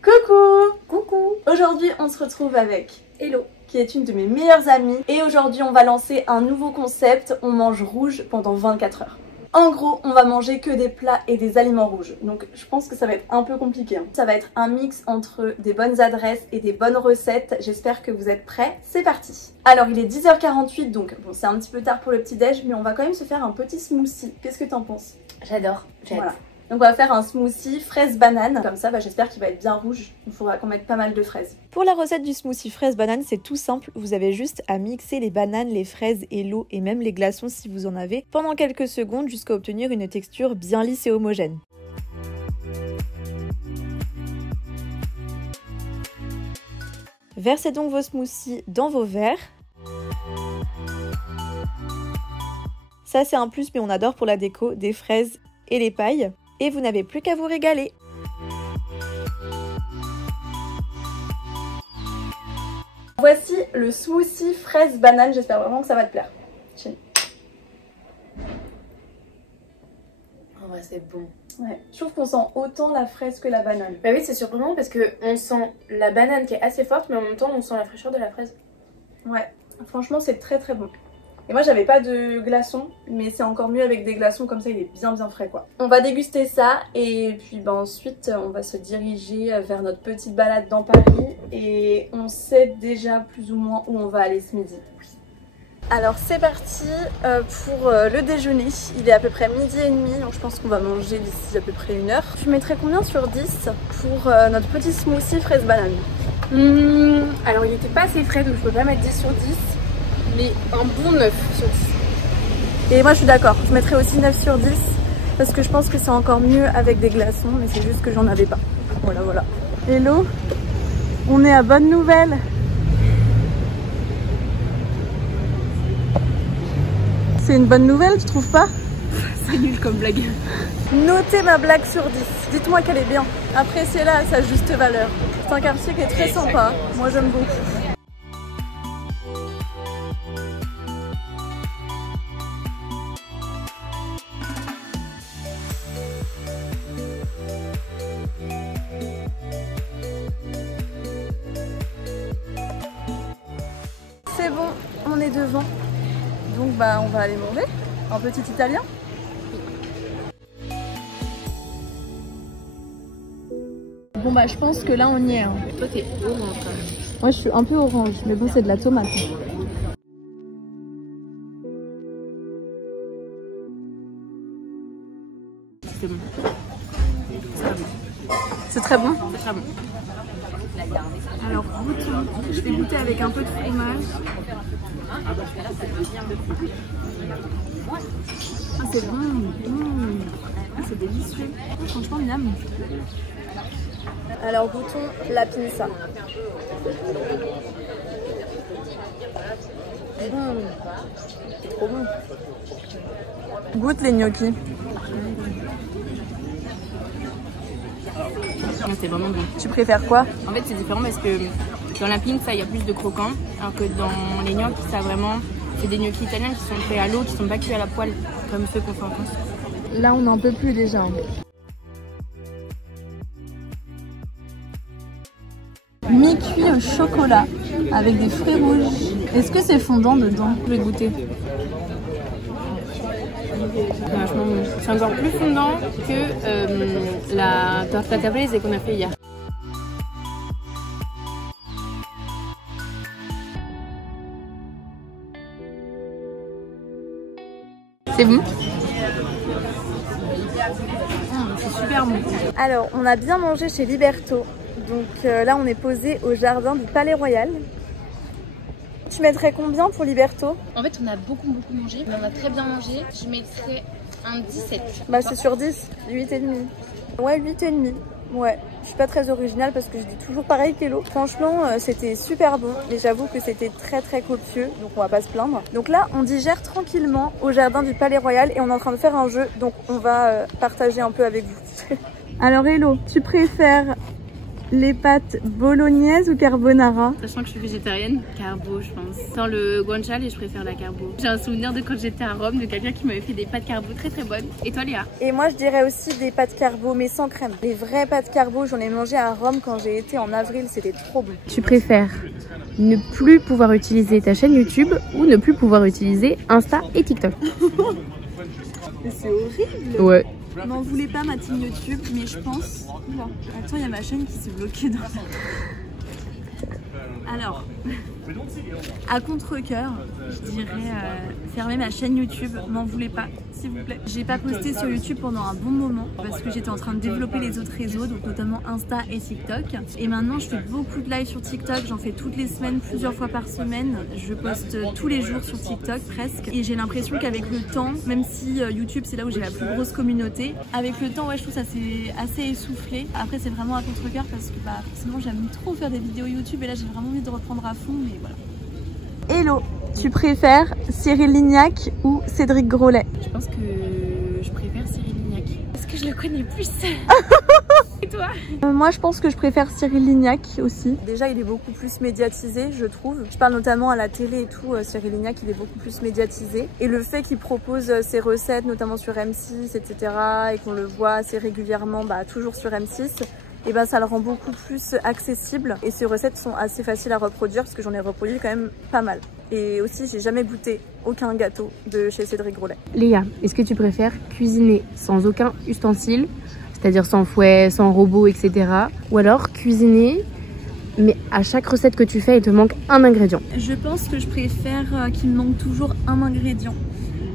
Coucou! Coucou! Aujourd'hui on se retrouve avec Hello, qui est une de mes meilleures amies et aujourd'hui on va lancer un nouveau concept, on mange rouge pendant 24 heures. En gros, on va manger que des plats et des aliments rouges, donc je pense que ça va être un peu compliqué. Ça va être un mix entre des bonnes adresses et des bonnes recettes, j'espère que vous êtes prêts, c'est parti! Alors il est 10h48 donc bon c'est un petit peu tard pour le petit déj mais on va quand même se faire un petit smoothie, qu'est-ce que t'en penses? j'adore, Voilà. Donc on va faire un smoothie fraise-banane, comme ça j'espère qu'il va être bien rouge, il faudra qu'on mette pas mal de fraises. Pour la recette du smoothie fraise-banane, c'est tout simple, vous avez juste à mixer les bananes, les fraises et l'eau et même les glaçons si vous en avez pendant quelques secondes jusqu'à obtenir une texture bien lisse et homogène. Versez donc vos smoothies dans vos verres. Ça c'est un plus mais on adore pour la déco, des fraises et les pailles. Et vous n'avez plus qu'à vous régaler. Voici le smoothie fraise-banane, j'espère vraiment que ça va te plaire. Tiens. En vrai c'est bon. Ouais. Je trouve qu'on sent autant la fraise que la banane. Bah oui c'est surprenant parce que on sent la banane qui est assez forte mais en même temps on sent la fraîcheur de la fraise. Ouais, franchement c'est très très bon. Et moi j'avais pas de glaçons, mais c'est encore mieux avec des glaçons, comme ça il est bien frais quoi. On va déguster ça et puis ensuite on va se diriger vers notre petite balade dans Paris et on sait déjà plus ou moins où on va aller ce midi. Alors c'est parti pour le déjeuner, il est à peu près 12h30 donc je pense qu'on va manger d'ici à peu près 1 heure. Tu mettrais combien sur 10 pour notre petit smoothie fraise banane? Alors il était pas assez frais donc je peux pas mettre 10 sur 10. Mais un bon 9 sur 10. Et moi je suis d'accord, je mettrais aussi 9 sur 10 parce que je pense que c'est encore mieux avec des glaçons, mais c'est juste que j'en avais pas. Voilà. Hello, on est à Bonne Nouvelle. C'est une bonne nouvelle, tu trouves pas? C'est nul comme blague. Notez ma blague sur 10, dites-moi qu'elle est bien. Appréciez-la à sa juste valeur. C'est un quartier qui est très sympa, moi j'aime beaucoup. C'est bon, on est devant. Donc on va aller manger un petit italien. Bon je pense que là on y est. Hein. Toi t'es orange quand même. Moi je suis un peu orange, mais bon c'est de la tomate. C'est bon. C'est très bon. C'est très bon. Alors goûtons. Je vais goûter avec un peu de fromage. Ah c'est bon. Ah, c'est délicieux. Franchement miam. Alors goûtons la pinza. C'est trop bon. Goûte les gnocchis. C'est vraiment bon. Tu préfères quoi? En fait c'est différent parce que dans la pinza il y a plus de croquants alors que dans les gnocchis ça vraiment c'est des gnocchis italiens qui sont faits à l'eau, qui sont pas cuits à la poêle comme ceux qu'on fait en France. Là on n'en peut plus déjà. Mi-cuit au chocolat avec des fruits rouges. Est-ce que c'est fondant dedans? Je vais goûter. Vachement bon. C'est encore plus fondant que la torta caprese qu'on a fait hier. C'est bon? C'est super bon. Alors on a bien mangé chez Liberto. Donc là on est posé au jardin du Palais Royal. Tu mettrais combien pour Liberto? En fait on a beaucoup mangé, mais on a très bien mangé. Je mettrais un 17. C'est sur 10, 8,5. Ouais 8,5. Ouais, je suis pas très originale parce que je dis toujours pareil qu'Hello. Franchement c'était super bon, mais j'avoue que c'était très copieux, donc on va pas se plaindre. Donc là on digère tranquillement au jardin du Palais Royal et on est en train de faire un jeu, donc on va partager un peu avec vous. Alors Hello, tu préfères les pâtes bolognaises ou carbonara? Sachant que je suis végétarienne, carbo je pense. Sans le guanciale, je préfère la carbo. J'ai un souvenir de quand j'étais à Rome, de quelqu'un qui m'avait fait des pâtes carbo très très bonnes. Et toi Léa? Et moi je dirais aussi des pâtes carbo mais sans crème. Les vraies pâtes carbo, j'en ai mangé à Rome quand j'ai été en avril, c'était trop bon. Tu préfères ne plus pouvoir utiliser ta chaîne YouTube ou ne plus pouvoir utiliser Insta et TikTok? Mais c'est horrible. Ouais. M'en voulez pas ma team YouTube, mais je pense... Oula. Attends, il y a ma chaîne qui s'est bloquée dans la... Alors, à contre-cœur, je dirais fermer ma chaîne YouTube, m'en voulez pas, s'il vous plaît. J'ai pas posté sur YouTube pendant un bon moment parce que j'étais en train de développer les autres réseaux, donc notamment Insta et TikTok. Et maintenant, je fais beaucoup de live sur TikTok, j'en fais toutes les semaines, plusieurs fois par semaine. Je poste tous les jours sur TikTok presque. Et j'ai l'impression qu'avec le temps, même si YouTube c'est là où j'ai la plus grosse communauté, avec le temps, ouais, je trouve ça c'est assez essoufflé. Après, c'est vraiment à contre-cœur parce que bah, forcément, j'aime trop faire des vidéos YouTube et là, j'ai vraiment envie de reprendre à fond, mais voilà. Hello, tu préfères Cyril Lignac ou Cédric Grolet? Je pense que je préfère Cyril Lignac. Parce que je le connais plus. Et toi? Moi, je pense que je préfère Cyril Lignac aussi. Déjà, il est beaucoup plus médiatisé, je trouve. Je parle notamment à la télé et tout. Cyril Lignac, il est beaucoup plus médiatisé. Et le fait qu'il propose ses recettes, notamment sur M6, etc., et qu'on le voit assez régulièrement, bah, toujours sur M6, et ben ça le rend beaucoup plus accessible. Et ses recettes sont assez faciles à reproduire parce que j'en ai reproduit quand même pas mal. Et aussi, j'ai jamais goûté aucun gâteau de chez Cédric Grolet. Léa, est-ce que tu préfères cuisiner sans aucun ustensile, c'est-à-dire sans fouet, sans robot, etc. ou alors cuisiner, mais à chaque recette que tu fais, il te manque un ingrédient? Je pense que je préfère qu'il me manque toujours un ingrédient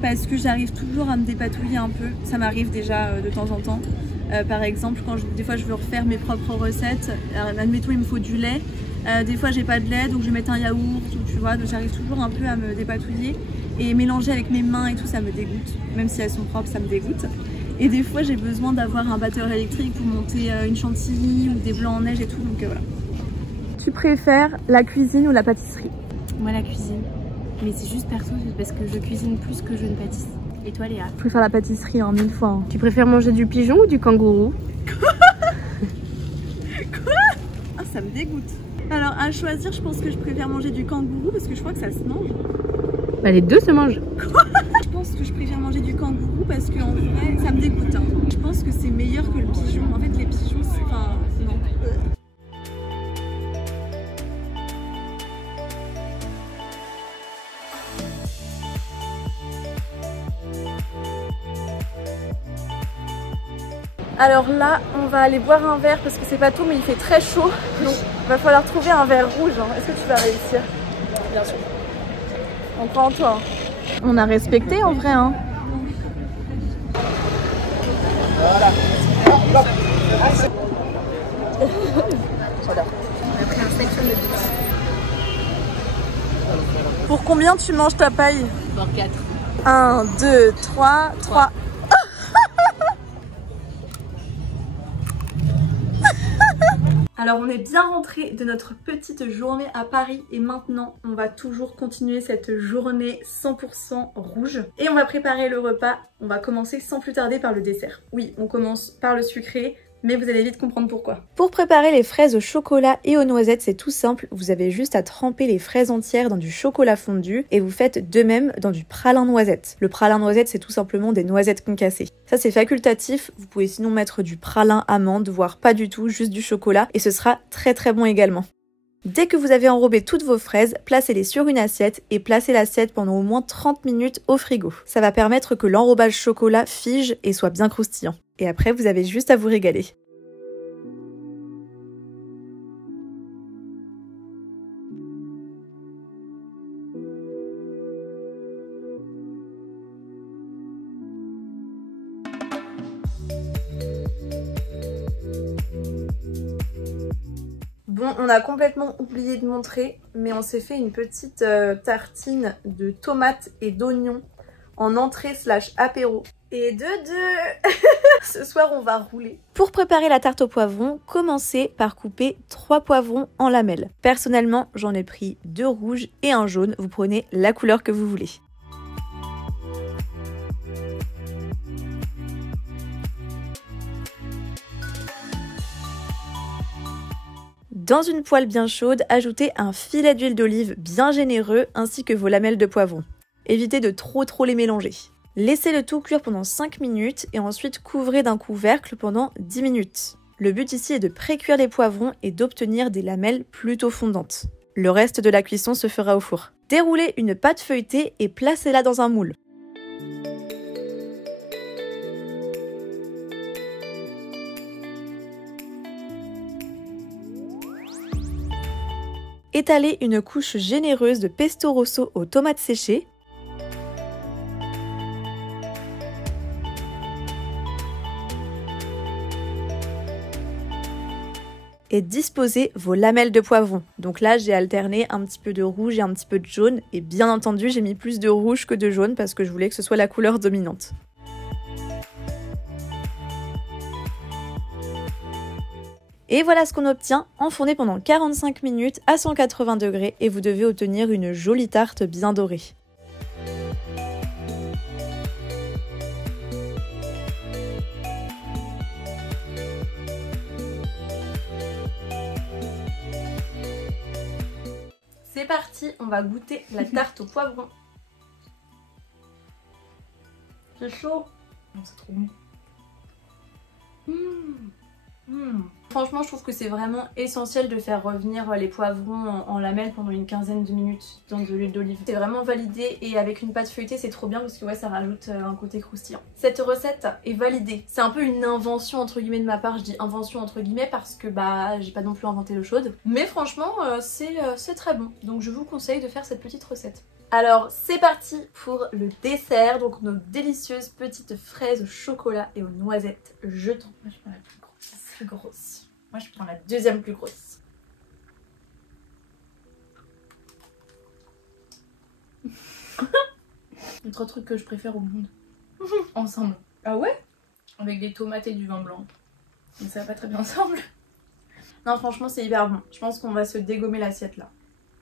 parce que j'arrive toujours à me dépatouiller un peu. Ça m'arrive déjà de temps en temps. Par exemple, quand des fois je veux refaire mes propres recettes, admettons il me faut du lait. Des fois j'ai pas de lait, donc je vais mettre un yaourt, ou, tu vois, donc j'arrive toujours un peu à me dépatouiller. Et mélanger avec mes mains et tout, ça me dégoûte. Même si elles sont propres, ça me dégoûte. Et des fois j'ai besoin d'avoir un batteur électrique pour monter une chantilly ou des blancs en neige et tout, donc voilà. Tu préfères la cuisine ou la pâtisserie? Moi la cuisine. Mais c'est juste perso, parce que je cuisine plus que je ne pâtisse. Et toi Léa? Je préfère la pâtisserie en 1000 fois. Hein. Tu préfères manger du pigeon ou du kangourou? Quoi? Ah, ça me dégoûte. Alors à choisir, je pense que je préfère manger du kangourou parce que je crois que ça se mange. Bah les deux se mangent. Quoi? Je pense que je préfère manger du kangourou parce que en vrai, ça me dégoûte. Hein. Je pense que c'est meilleur que le pigeon. En fait, les pigeons, c'est... Enfin, non. Alors là, on va aller boire un verre parce que c'est pas tout, mais il fait très chaud. Donc il va falloir trouver un verre rouge. Hein. Est-ce que tu vas réussir? Bien sûr. On croit en toi. Hein. On a respecté en vrai. Hein. Voilà. On a pris un section de bus. Pour combien tu manges ta paille? Pour 4. 1, 2, 3, 3. Alors on est bien rentré de notre petite journée à Paris et maintenant on va toujours continuer cette journée 100% rouge. Et on va préparer le repas, on va commencer sans plus tarder par le dessert. Oui, on commence par le sucré, mais vous allez vite comprendre pourquoi. Pour préparer les fraises au chocolat et aux noisettes, c'est tout simple. Vous avez juste à tremper les fraises entières dans du chocolat fondu et vous faites de même dans du pralin noisette. Le pralin noisette, c'est tout simplement des noisettes concassées. Ça, c'est facultatif. Vous pouvez sinon mettre du pralin amande, voire pas du tout, juste du chocolat et ce sera très très bon également. Dès que vous avez enrobé toutes vos fraises, placez-les sur une assiette et placez l'assiette pendant au moins 30 minutes au frigo. Ça va permettre que l'enrobage chocolat fige et soit bien croustillant. Et après, vous avez juste à vous régaler. Bon, on a complètement oublié de montrer, mais on s'est fait une petite tartine de tomates et d'oignons en entrée / apéro. Et de ce soir, on va rouler. Pour préparer la tarte au poivron, commencez par couper 3 poivrons en lamelles. Personnellement, j'en ai pris 2 rouges et un jaune. Vous prenez la couleur que vous voulez. Dans une poêle bien chaude, ajoutez un filet d'huile d'olive bien généreux ainsi que vos lamelles de poivron. Évitez de trop les mélanger. Laissez le tout cuire pendant 5 minutes et ensuite couvrez d'un couvercle pendant 10 minutes. Le but ici est de pré-cuire les poivrons et d'obtenir des lamelles plutôt fondantes. Le reste de la cuisson se fera au four. Déroulez une pâte feuilletée et placez-la dans un moule. Étalez une couche généreuse de pesto rosso aux tomates séchées. Et disposez vos lamelles de poivron. Donc là, j'ai alterné un petit peu de rouge et un petit peu de jaune. Et bien entendu, j'ai mis plus de rouge que de jaune parce que je voulais que ce soit la couleur dominante. Et voilà ce qu'on obtient, enfourné pendant 45 minutes à 180 degrés et vous devez obtenir une jolie tarte bien dorée. C'est parti, on va goûter la tarte au poivron. C'est chaud. C'est trop bon. Franchement, je trouve que c'est vraiment essentiel de faire revenir les poivrons en lamelles pendant une quinzaine de minutes dans de l'huile d'olive. C'est vraiment validé et avec une pâte feuilletée, c'est trop bien parce que ouais, ça rajoute un côté croustillant. Cette recette est validée. C'est un peu une invention entre guillemets de ma part. Je dis invention entre guillemets parce que bah j'ai pas non plus inventé l'eau chaude. Mais franchement, c'est très bon. Donc je vous conseille de faire cette petite recette. Alors c'est parti pour le dessert, donc nos délicieuses petites fraises au chocolat et aux noisettes jetons. Moi je prends la plus grosse. Moi je prends la deuxième plus grosse. Les 3 trucs que je préfère au monde. Ensemble. Ah ouais? Avec des tomates et du vin blanc. Mais ça va pas très bien ensemble. Non franchement c'est hyper bon. Je pense qu'on va se dégommer l'assiette là.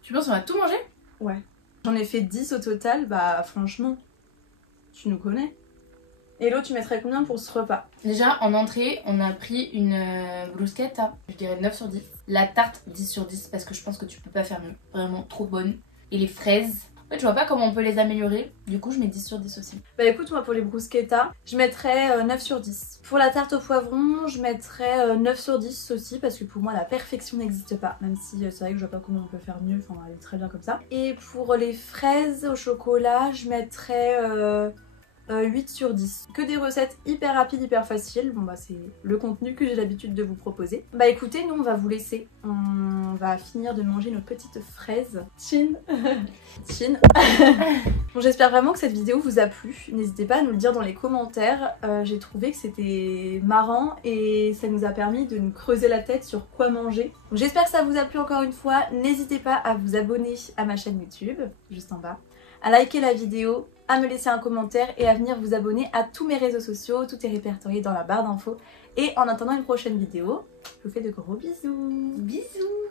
Tu penses qu'on va tout manger? Ouais. J'en ai fait 10 au total, bah franchement, tu nous connais. Hello, tu mettrais combien pour ce repas? Déjà, en entrée, on a pris une bruschetta, je dirais 9 sur 10. La tarte, 10 sur 10, parce que je pense que tu peux pas faire mieux. Vraiment trop bonne. Et les fraises, en fait, je vois pas comment on peut les améliorer. Du coup, je mets 10 sur 10 aussi. Bah écoute, moi pour les bruschettas, je mettrais 9 sur 10. Pour la tarte au poivron, je mettrais 9 sur 10 aussi, parce que pour moi, la perfection n'existe pas. Même si c'est vrai que je vois pas comment on peut faire mieux, enfin, elle est très bien comme ça. Et pour les fraises au chocolat, je mettrais 8 sur 10. Que des recettes hyper rapides, hyper faciles. Bon bah c'est le contenu que j'ai l'habitude de vous proposer. Bah écoutez, nous on va vous laisser. On va finir de manger nos petites fraises. Chin. Chin. Bon, j'espère vraiment que cette vidéo vous a plu. N'hésitez pas à nous le dire dans les commentaires. J'ai trouvé que c'était marrant et ça nous a permis de nous creuser la tête sur quoi manger. J'espère que ça vous a plu encore une fois. N'hésitez pas à vous abonner à ma chaîne YouTube, juste en bas, à liker la vidéo, à me laisser un commentaire et à venir vous abonner à tous mes réseaux sociaux. Tout est répertorié dans la barre d'infos. Et en attendant une prochaine vidéo, je vous fais de gros bisous. Bisous.